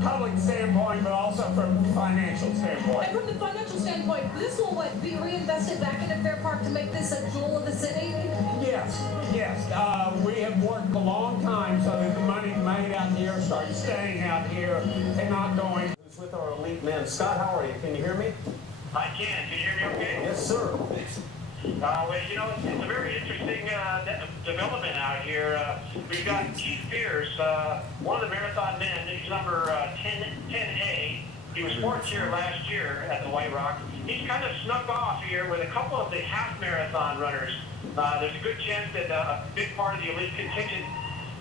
public standpoint, but also from a financial standpoint. And from the financial standpoint, this will be reinvested back into Fair Park to make this a jewel of the city? Yes, yes. We have worked a long time so that the money made out here starts staying out here and not going. Who's with our elite men. Scott, how are you? Can you hear me? I can. Can you hear me okay? Yes, sir. Well, you know, it's a very interesting development out here. We've got Keith Pierce, one of the marathon men. He's number 10A. He was fourth here last year at the White Rock. He's kind of snuck off here with a couple of the half marathon runners. There's a good chance that a big part of the elite contingent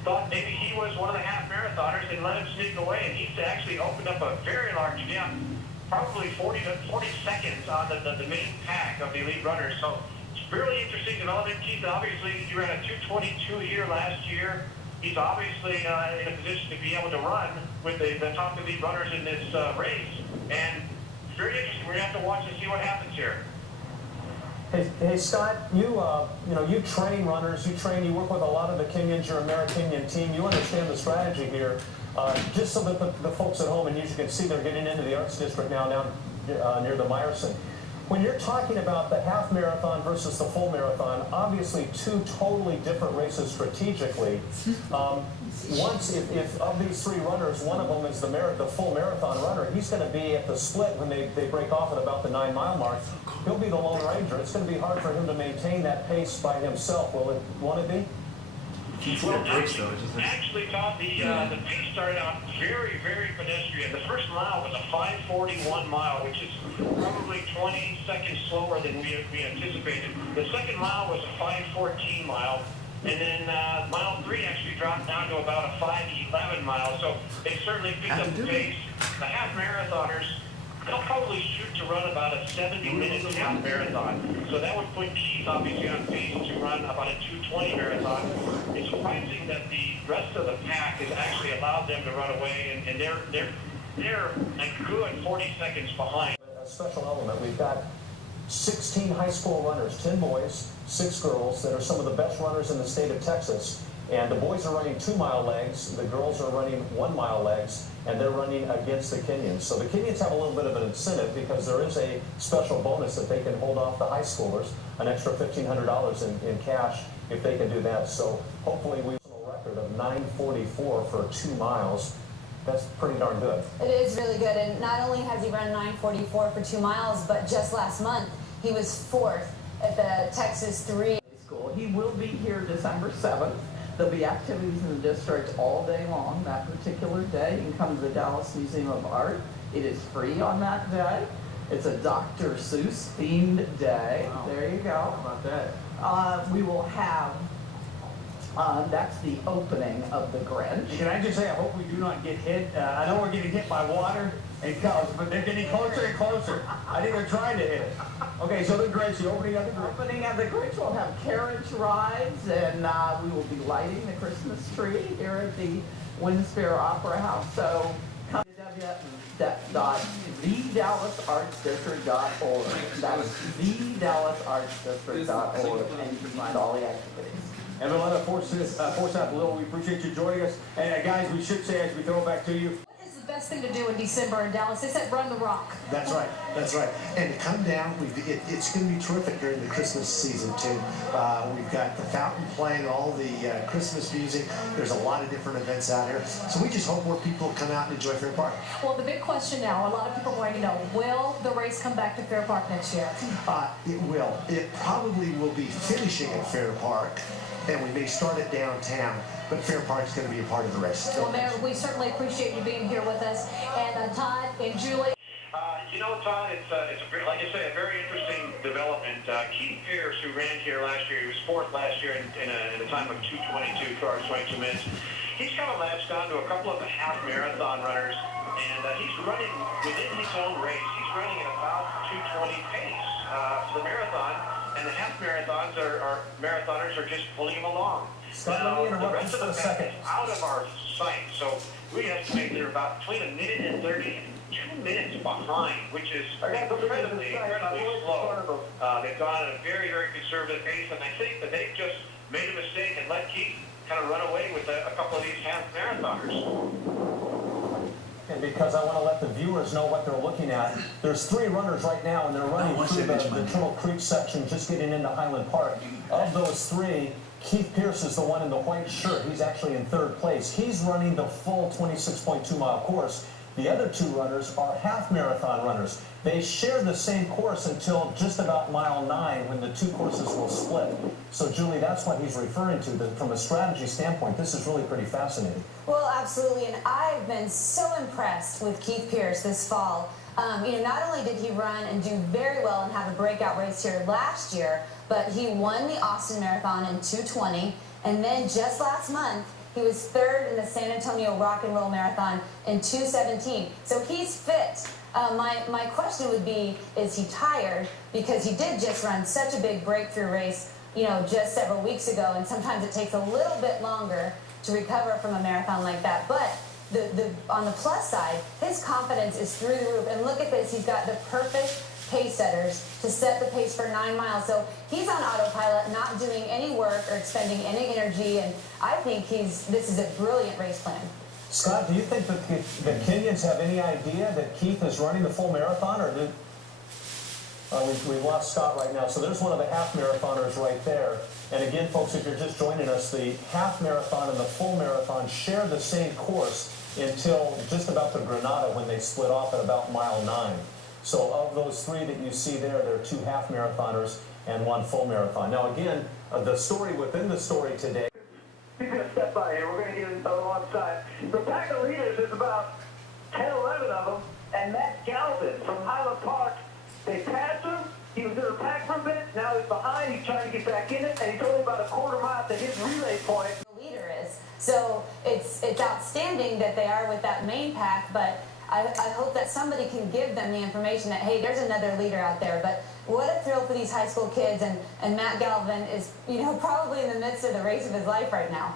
thought maybe he was one of the half marathoners and let him sneak away. And he's actually opened up a very large gap, probably 40 seconds on the main pack of the elite runners. So it's really interesting development. Keith, obviously, you ran a 2:22 here last year. He's obviously in a position to be able to run with the top elite runners in this race. And it's very interesting. We're going to have to watch and see what happens here. Hey Scott, you train runners, you work with a lot of the Kenyans, you're a Kenyan team, you understand the strategy here. Just so that the folks at home, and as you can see, they're getting into the Arts District now near the Meyerson. When you're talking about the half marathon versus the full marathon, obviously two totally different races strategically. If of these three runners, one of them is the full marathon runner, he's going to be at the split when they break off at about the 9-mile mark. He'll be the Lone Ranger. It's going to be hard for him to maintain that pace by himself. Won't it be? Well, actually, Todd, the pace started out very, very pedestrian. The first mile was a 5:41 mile, which is probably 20 seconds slower than we anticipated. The second mile was a 5:14 mile. And then mile 3 actually dropped down to about a 5:11 mile. So they certainly picked up the pace. The half marathoners, they'll probably shoot to run about a 70-minute half marathon. So that would put Keith obviously on pace to run about a 2:20 marathon. It's surprising that the rest of the pack has actually allowed them to run away, and they're a good 40 seconds behind. A special element. We've got 16 high school runners, 10 boys, 6 girls that are some of the best runners in the state of Texas. And the boys are running 2-mile legs, the girls are running 1-mile legs, and they're running against the Kenyans. So the Kenyans have a little bit of an incentive because there is a special bonus that they can hold off the high schoolers, an extra $1,500 in cash if they can do that. So hopefully we have a record of 9:44 for 2 miles. That's pretty darn good. It is really good, and not only has he run 9:44 for 2 miles, but just last month he was 4th at the Texas 3. School. He will be here December 7th. There'll be activities in the district all day long that particular day. You can come to the Dallas Museum of Art. It is free on that day. It's a Dr. Seuss themed day. Wow. There you go. How about that? We will have that's the opening of the Grinch. Can I just say, I hope we do not get hit. I know we're getting hit by water and cows, but they're getting closer and closer. I think they're trying to hit it. Okay, so the Grinch, the opening of the Grinch. Opening of the Grinch, we'll have carriage rides, and we will be lighting the Christmas tree here at the Windspear Opera House. So come to www.thedallasartsdistrict.org. That is thedallasartsdistrict.org, and you can find all the activities. And we'll have Forsyth Little, we appreciate you joining us. And guys, we should say as we throw it back to you. What is the best thing to do in December in Dallas? They said run the rock. That's right, that's right. And to come down, it's going to be terrific during the Christmas season too. We've got the fountain playing, all the Christmas music. There's a lot of different events out here. So we just hope more people come out and enjoy Fair Park. Well, the big question now, a lot of people are going to know, will the race come back to Fair Park next year? It will. It probably will be finishing at Fair Park. And we may start it downtown, but Fair Park's going to be a part of the race. Well, Mayor, we certainly appreciate you being here with us. And Todd and Julie. You know, Todd, it's like I say, a very interesting development. Keith Pierce, who ran here last year, he was 4th last year in a time of 2:22, 2 hours 22 minutes. He's kind of latched on to a couple of the half marathon runners, and he's running within his own race. He's running at about 2:20 pace for the marathon. And the half marathons marathoners are just pulling him along. Now, the rest of the pack is out of our sight, so we estimate they're about between a minute and 30 and 2 minutes behind, which is incredibly slow. They've gone at a very, very conservative pace, and I think that they've just made a mistake and let Keith kind of run away with a couple of these half marathoners. And second because I want to let the viewers know what they're looking at. There's 3 runners right now, and they're running through the Turtle Creek section, just getting into Highland Park. Of those 3, Keith Pierce is the one in the white shirt. He's actually in 3rd place. He's running the full 26.2-mile course. The other 2 runners are half marathon runners. They share the same course until just about mile 9 when the 2 courses will split. So, Julie, that's what he's referring to. That from a strategy standpoint, this is really pretty fascinating. Well, absolutely, and I've been so impressed with Keith Pierce this fall. Not only did he run and do very well and have a breakout race here last year, but he won the Austin Marathon in 2:20, and then just last month, he was 3rd in the San Antonio Rock and Roll Marathon in 2:17. So he's fit. My question would be, is he tired? Because he did just run such a big breakthrough race, just several weeks ago, and sometimes it takes a little bit longer to recover from a marathon like that. But on the plus side, his confidence is through the roof. And look at this, he's got the perfect pace setters to set the pace for 9 miles. So he's on autopilot, not doing any work or expending any energy, and I think this is a brilliant race plan. Scott, do you think that the Kenyans have any idea that Keith is running the full marathon, or we've lost Scott right now? So there's one of the half marathoners right there. And again, folks, if you're just joining us, the half marathon and the full marathon share the same course until just about the Granada when they split off at about mile 9. So of those 3 that you see there are 2 half marathoners and 1 full marathon. Now again, the story within the story today. He's going to step by here. We're going to get alongside. The pack of leaders is about 10, 11 of them, and Matt Galvin from Highland Park, they passed him. He was in the pack for a bit. Now he's behind. He's trying to get back in it, and he's only about a quarter mile to his relay point. The leader is. So it's outstanding that they are with that main pack, but I hope that somebody can give them the information that, hey, there's another leader out there. But what a thrill for these high school kids, and Matt Galvin is, probably in the midst of the race of his life right now.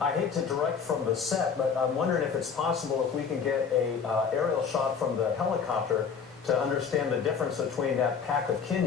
I hate to direct from the set, but I'm wondering if it's possible if we can get a aerial shot from the helicopter to understand the difference between that pack of Kenyans.